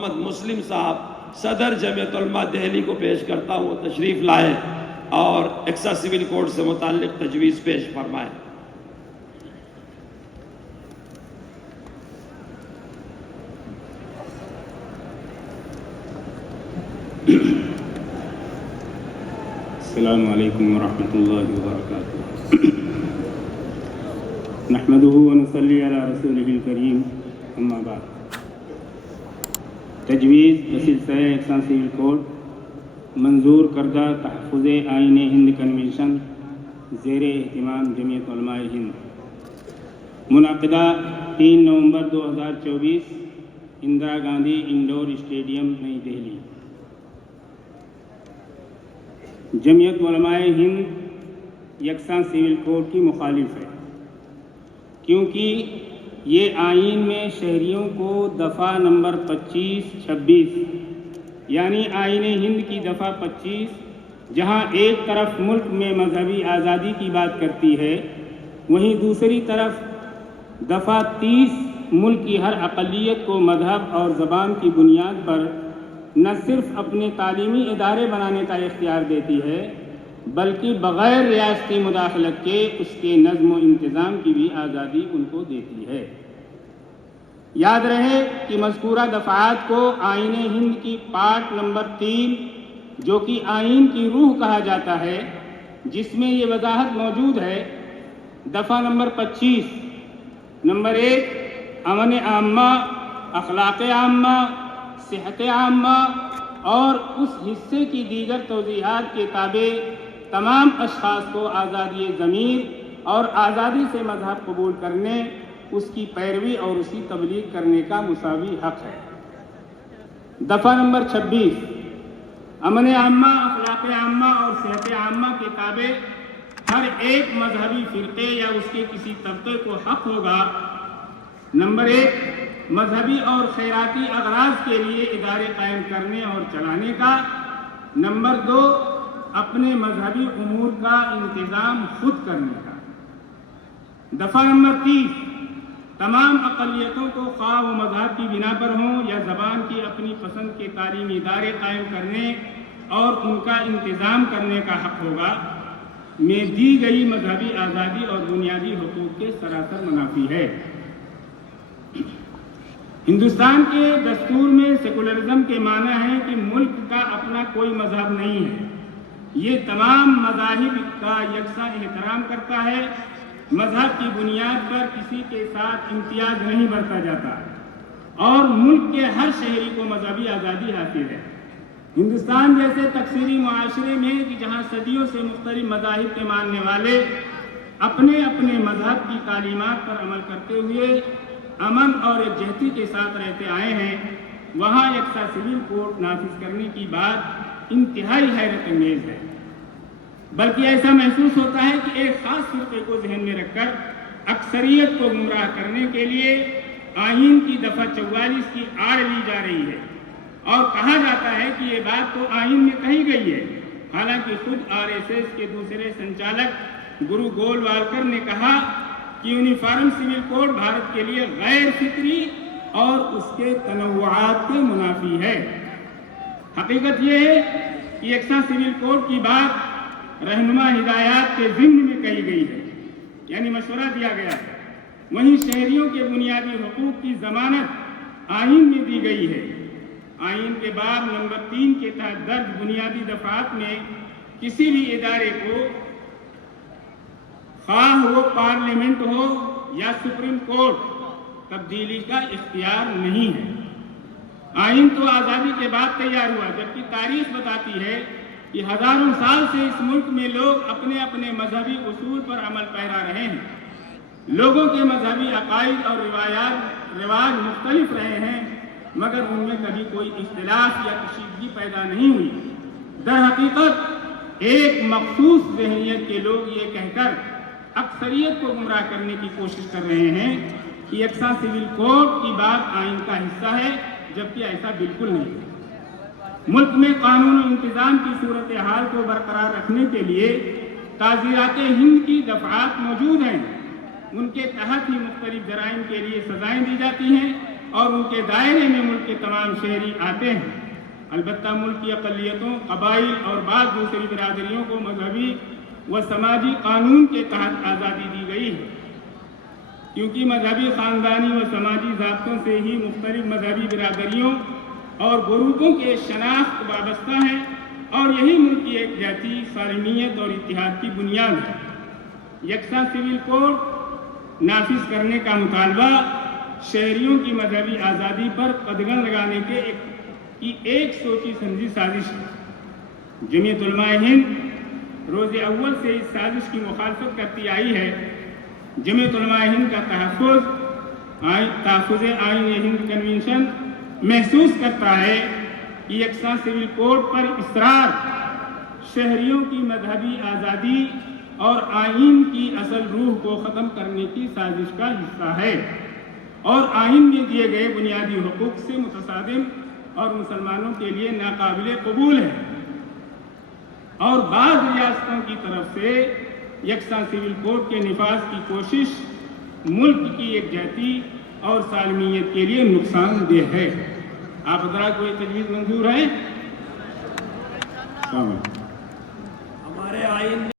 محمد مسلم صاحب صدر جمعیت علماء دہلی کو پیش کرتا ہوں، تشریف لائے اور ایکسا سول کوڈ سے متعلق تجویز پیش فرمائے۔ السلام علیکم ورحمۃ اللہ وبرکاتہ۔ نحمده ونصلی علی رسولہ الکریم، اما بعد۔ تجویز بسلسلہ یکساں سول کوڈ منظور کردہ تحفظ آئین ہند کنونشن زیر اہتمام جمعیت علماء ہند، منعقدہ 3 نومبر 2024 اندرا گاندھی انڈور اسٹیڈیم نئی دہلی۔ جمعیت علماء ہند یکساں سول کوڈ کی مخالف ہے، کیونکہ یہ آئین میں شہریوں کو دفعہ نمبر 25-26 یعنی آئین ہند کی دفعہ 25 جہاں ایک طرف ملک میں مذہبی آزادی کی بات کرتی ہے، وہیں دوسری طرف دفعہ 30 ملک کی ہر اقلیت کو مذہب اور زبان کی بنیاد پر نہ صرف اپنے تعلیمی ادارے بنانے کا اختیار دیتی ہے، بلکہ بغیر ریاستی مداخلت کے اس کے نظم و انتظام کی بھی آزادی ان کو دیتی ہے۔ یاد رہے کہ مذکورہ دفعات کو آئین ہند کی پارٹ نمبر 3 جو کہ آئین کی روح کہا جاتا ہے، جس میں یہ وضاحت موجود ہے۔ دفعہ نمبر 25 نمبر 1 امن عامہ، اخلاق عامہ، صحت عامہ اور اس حصے کی دیگر توضیحات کے تابع تمام اشخاص کو آزادی ضمیر اور آزادی سے مذہب قبول کرنے، اس کی پیروی اور اسی تبلیغ کرنے کا مساوی حق ہے۔ دفعہ نمبر 26 امن عامہ، اخلاق عامہ اور صحت عامہ کے تابع ہر ایک مذہبی فرقے یا اس کے کسی طبقے کو حق ہوگا: نمبر 1 مذہبی اور خیراتی اغراض کے لیے ادارے قائم کرنے اور چلانے کا، نمبر 2 اپنے مذہبی امور کا انتظام خود کرنے کا۔ دفعہ نمبر 30 تمام اقلیتوں کو خواہ و مذہب کی بنا پر ہوں یا زبان کی اپنی پسند کے تعلیمی ادارے قائم کرنے اور ان کا انتظام کرنے کا حق ہوگا، میں دی گئی مذہبی آزادی اور بنیادی حقوق کے سراسر منافی ہے۔ ہندوستان کے دستور میں سیکولرزم کے معنی ہے کہ ملک کا اپنا کوئی مذہب نہیں ہے، یہ تمام مذاہب کا یکساں احترام کرتا ہے، مذہب کی بنیاد پر کسی کے ساتھ امتیاز نہیں برتا جاتا اور ملک کے ہر شہری کو مذہبی آزادی حاصل ہے۔ ہندوستان جیسے تکثیری معاشرے میں کہ جہاں صدیوں سے مختلف مذاہب کے ماننے والے اپنے اپنے مذہب کی تعلیمات پر عمل کرتے ہوئے امن اور یکجہتی کے ساتھ رہتے آئے ہیں، وہاں یکساں سول کوڈ نافذ کرنے کی بات انتہائی حیرت انگیز ہے۔ بلکہ ایسا محسوس ہوتا ہے کہ ایک خاص فرقے کو ذہن میں رکھ کر اکثریت کو گمراہ کرنے کے لیے آئین کی دفعہ 44 کی آڑ لی جا رہی ہے اور کہا جاتا ہے کہ یہ بات تو آئین میں کہی گئی ہے، حالانکہ خود RSS کے دوسرے سنچالک گرو گولوالکر نے کہا کہ یونیفارم سول کوڈ بھارت کے لیے غیر فطری اور اس کے تنوعات کے منافی ہے۔ حقیقت یہ ہے کہ یکساں سول کوڈ کی بات رہنما ہدایات کے ضمن میں کہی گئی ہے، یعنی مشورہ دیا گیا ہے، وہیں شہریوں کے بنیادی حقوق کی ضمانت آئین میں دی گئی ہے۔ آئین کے باب نمبر 3 کے تحت درج بنیادی دفعات میں کسی بھی ادارے کو خواہ وہ پارلیمنٹ ہو یا سپریم کورٹ تبدیلی کا اختیار نہیں ہے۔ آئین تو آزادی کے بعد تیار ہوا، جبکہ تاریخ بتاتی ہے کہ ہزاروں سال سے اس ملک میں لوگ اپنے اپنے مذہبی اصول پر عمل پیرا رہے ہیں۔ لوگوں کے مذہبی عقائد اور رواج مختلف رہے ہیں، مگر ان میں کبھی کوئی اختلاف یا کشیدگی پیدا نہیں ہوئی۔ در حقیقت ایک مخصوص ذہنیت کے لوگ یہ کہہ کر اکثریت کو گمراہ کرنے کی کوشش کر رہے ہیں کہ یکساں سول کوڈ کی بات آئین کا حصہ ہے، جبکہ ایسا بالکل نہیں ہے۔ ملک میں قانون و انتظام کی صورتحال کو برقرار رکھنے کے لیے تعزیرات ہند کی دفعات موجود ہیں، ان کے تحت ہی مختلف جرائم کے لیے سزائیں دی جاتی ہیں اور ان کے دائرے میں ملک کے تمام شہری آتے ہیں۔ البتہ ملک کی اقلیتوں، قبائل اور بعض دوسری برادریوں کو مذہبی و سماجی قانون کے تحت آزادی دی گئی ہے، کیونکہ مذہبی، خاندانی و سماجی ضابطوں سے ہی مختلف مذہبی برادریوں اور گروپوں کے شناخت وابستہ ہیں، اور یہی ملک کی ایک جاتی، سالمیت اور اتحاد کی بنیاد ہے۔ یکساں سول کوڈ نافذ کرنے کا مطالبہ شہریوں کی مذہبی آزادی پر قدغن لگانے کی ایک سوچی سمجھی سازش ہے۔ جمعیت علماء ہند روز اول سے اس سازش کی مخالفت کرتی آئی ہے۔ جمعیت علماء ہند کا تحفظ آئین ہند کنونشن محسوس کرتا ہے کہ یکساں سول کوڈ پر اصرار شہریوں کی مذہبی آزادی اور آئین کی اصل روح کو ختم کرنے کی سازش کا حصہ ہے، اور آئین میں دیے گئے بنیادی حقوق سے متصادم اور مسلمانوں کے لیے ناقابل قبول ہے، اور بعض ریاستوں کی طرف سے یکساں سول کوڈ کے نفاذ کی کوشش ملک کی یکجہتی اور سالمیت کے لیے نقصان دہ ہے۔ آپ حضرات کو یہ تجویز منظور ہے؟ ہمارے آئین